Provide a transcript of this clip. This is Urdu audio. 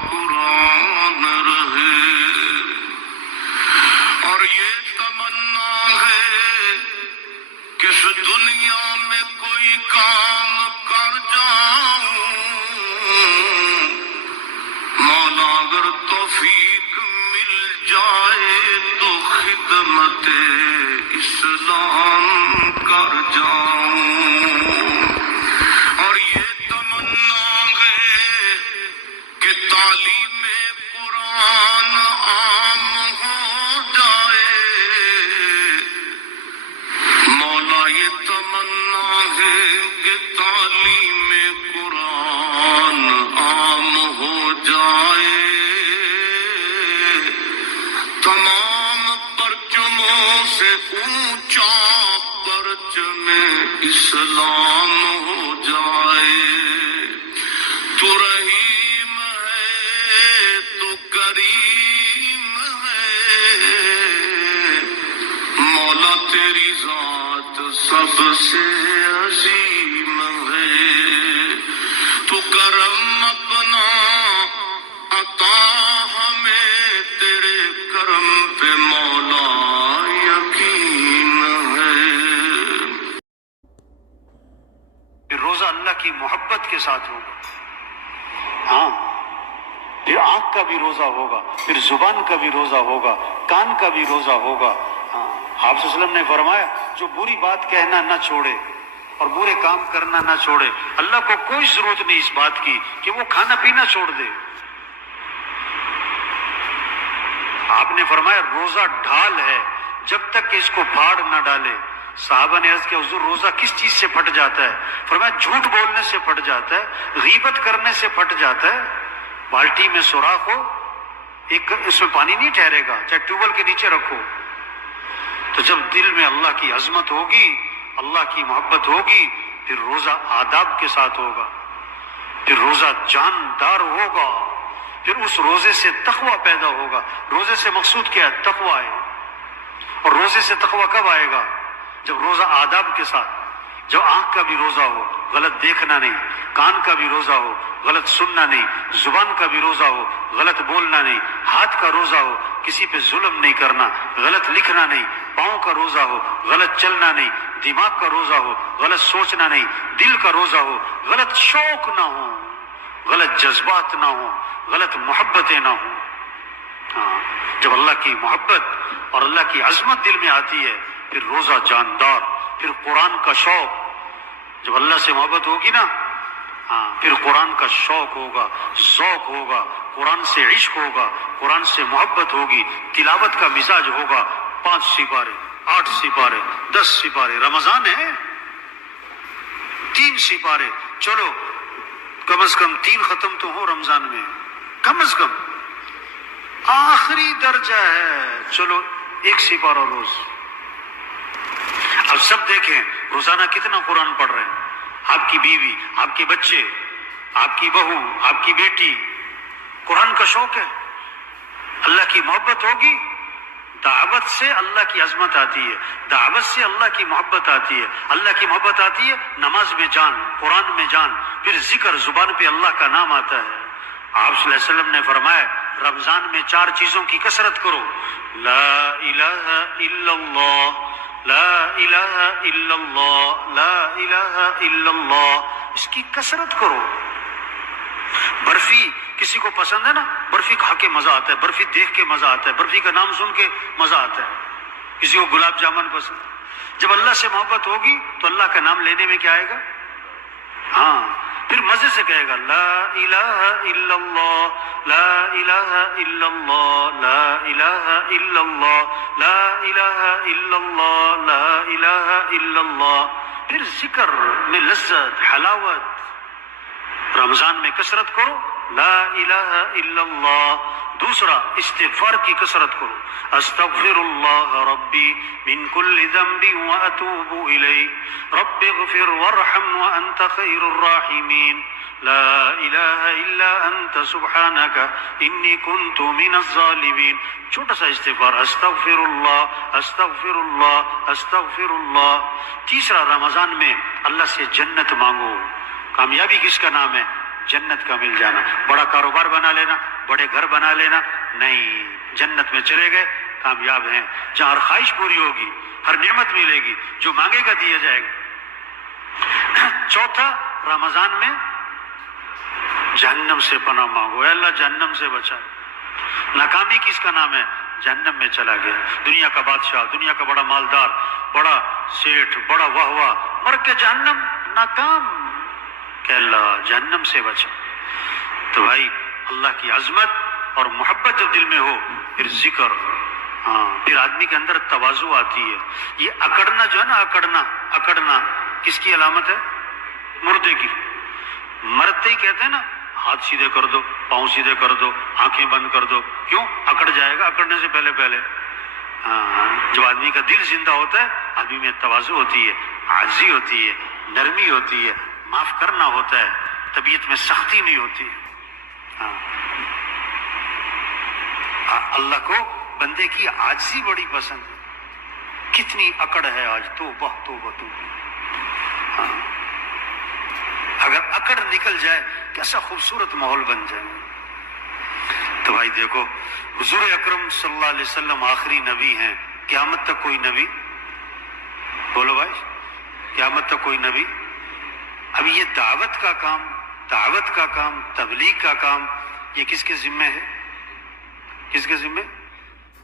قرآن رہے، اور یہ تمنا ہے کہ اس دنیا میں کوئی کام کر جاؤں، مولا اگر توفیق مل جائے تو خدمت اسلام کر جاؤں، اور یہ تمنا ہے کہ تعلیم قرآن عام ہو جائے، مولا یہ تمنا ہے کہ تعلیم قرآن عام ہو جائے، تمام پرچموں سے اونچا پرچم اسلام ہو جائے۔ تو رحیم ہے تو کریم ہے، مولا تیری ذات سب سے عظیم ہے، تو کرم اپنا عطا ہمیں، تیرے کرم پہ مولا یقین ہے۔ روزہ اللہ کی محبت کے ساتھ ہوگا، ہاں، پھر آنکھ کا بھی روزہ ہوگا، پھر زبان کا بھی روزہ ہوگا، کان کا بھی روزہ ہوگا۔ ہاں، آپ صلی اللہ علیہ وسلم نے فرمایا جو بری بات کہنا نہ چھوڑے اور برے کام کرنا نہ چھوڑے، اللہ کو کوئی ضرورت نہیں اس بات کی کہ وہ کھانا پینا چھوڑ دے۔ آپ نے فرمایا روزہ ڈھال ہے، جب تک کہ اس کو پھاڑ نہ ڈالے۔ صحابہ نے عرض کیا حضور روزہ کس چیز سے پھٹ جاتا ہے؟ فرمایا جھوٹ بولنے سے پھٹ جاتا ہے، غیبت کرنے سے پھٹ جاتا ہے۔ بالٹی میں سوراخ ہو، ایک اس میں پانی نہیں ٹھہرے گا، چاہے ٹیوب ویل کے نیچے رکھو، تو جب دل میں اللہ کی عظمت ہوگی، اللہ کی محبت ہوگی، پھر روزہ آداب کے ساتھ ہوگا، پھر روزہ جاندار ہوگا، پھر اس روزے سے تقوی پیدا ہوگا۔ روزے سے مقصود کیا ہے؟ تقوی ہے۔ اور روزے سے تقوی کب آئے گا؟ جب روزہ آداب کے ساتھ، جب آنکھ کا بھی روزہ ہو، غلط دیکھنا نہیں، کان کا بھی روزہ ہو، غلط سننا نہیں، زبان کا بھی روزہ ہو، غلط بولنا نہیں، ہاتھ کا روزہ ہو، کسی پہ ظلم نہیں کرنا، غلط لکھنا نہیں، پاؤں کا روزہ ہو، غلط چلنا نہیں، دماغ کا روزہ ہو، غلط سوچنا نہیں، دل کا روزہ ہو، غلط شوق نہ ہو، غلط جذبات نہ ہو، غلط محبتیں نہ ہوں۔ ہاں، جب اللہ کی محبت اور اللہ کی عظمت دل میں آتی ہے، پھر روزہ جاندار، پھر قرآن کا شوق، جب اللہ سے محبت ہوگی نا، ہاں، پھر قرآن کا شوق ہوگا، ذوق ہوگا، قرآن سے عشق ہوگا، قرآن سے محبت ہوگی، تلاوت کا مزاج ہوگا۔ 5 سپارے، 8 سپارے، 10 سپارے، رمضان ہے 3 سپارے، چلو کم از کم 3 ختم تو ہو رمضان میں، کم از کم آخری درجہ ہے، چلو 1 سپارہ روز۔ اب سب دیکھیں روزانہ کتنا قرآن پڑھ رہے ہیں، آپ کی بیوی، آپ کے بچے، آپ کی بہو، آپ کی بیٹی، قرآن کا شوق ہے، اللہ کی محبت ہوگی، دعوت سے اللہ کی عظمت آتی ہے، دعوت سے اللہ کی محبت آتی ہے، اللہ کی محبت آتی ہے، نماز میں جان، قرآن میں جان، پھر ذکر، زبان پہ اللہ کا نام آتا ہے۔ آپ صلی اللہ علیہ وسلم نے فرمایا رمضان میں 4 چیزوں کی کثرت کرو، لا الہ الا اللہ، لا الہ الا اللہ، لا الہ الا اللہ، اس کی کثرت کرو۔ برفی کسی کو پسند ہے نا، برفی کھا کے مزہ آتا ہے، برفی دیکھ کے مزہ آتا ہے، برفی کا نام سن کے مزہ آتا ہے۔ کسی کو گلاب جامن پسند، جب اللہ سے محبت ہوگی تو اللہ کا نام لینے میں کیا آئے گا؟ ہاں، پھر مزے سے کہے گا لا الہ الا اللہ، لا الہ الا اللہ، لا الہ الا اللہ، لا الہ الا اللہ، لا الہ الا اللہ، پھر ذکر میں لذت، حلاوت۔ رمضان میں کثرت کرو لا الہ الا اللہ۔ دوسرا استغفار کی کثرت کرو، استغفر اللہ ربی من کل ذنب واتوب الیہ، رب اغفر وارحم وانت خیر الراحمین، لا الہ الا انت سبحانک انی کنت من الظالمین۔ چھوٹا سا استغفار، استغفر اللہ، استغفر اللہ، استغفر اللہ۔ تیسرا رمضان میں اللہ سے جنت مانگو۔ کامیابی کس کا نام ہے؟ جنت کا مل جانا. بڑا کاروبار بنا لینا, بڑے گھر بنا لینا نہیں, جنت میں چلے گئے کامیاب ہیں, جہاں ہر خواہش پوری ہوگی, ہر نعمت ملے گی, جو مانگے گا دیا جائے گا. چوتھا, رمضان میں جہنم سے پناہ مانگو, اے اللہ جہنم سے بچا. ناکامی کس کا نام ہے؟ جہنم میں چلا گیا. دنیا کا بادشاہ, دنیا کا بڑا مالدار, بڑا سیٹھ, بڑا واہ مر کے جہنم, ناکام, کہ اللہ جہنم سے بچا. تو بھائی اللہ کی عظمت اور محبت جب دل میں ہو پھر ذکر, پھر آدمی کے اندر تواضع آتی ہے. یہ اکڑنا جو ہے نا, اکڑنا کس کی علامت ہے؟ مردے کی. مرتے ہی کہتے ہیں نا ہاتھ سیدھے کر دو, پاؤں سیدھے کر دو, آنکھیں بند کر دو. کیوں؟ اکڑ جائے گا, اکڑنے سے پہلے. جب آدمی کا دل زندہ ہوتا ہے, آدمی میں تواضع ہوتی ہے, عاجزی ہوتی ہے, نرمی ہوتی ہے, معاف کرنا ہوتا ہے, طبیعت میں سختی نہیں ہوتی. اللہ کو بندے کی عاجزی بڑی پسند ہے. کتنی اکڑ ہے آج, توبہ. اگر اکڑ نکل جائے کیسا خوبصورت ماحول بن جائے. تو بھائی دیکھو, حضور اکرم صلی اللہ علیہ وسلم آخری نبی ہیں, قیامت تک کوئی نبی, بولو بھائی, قیامت تک کوئی نبی. اب یہ دعوت کا کام, تبلیغ کا کام, یہ کس کے ذمے ہے؟ کس کے ذمے؟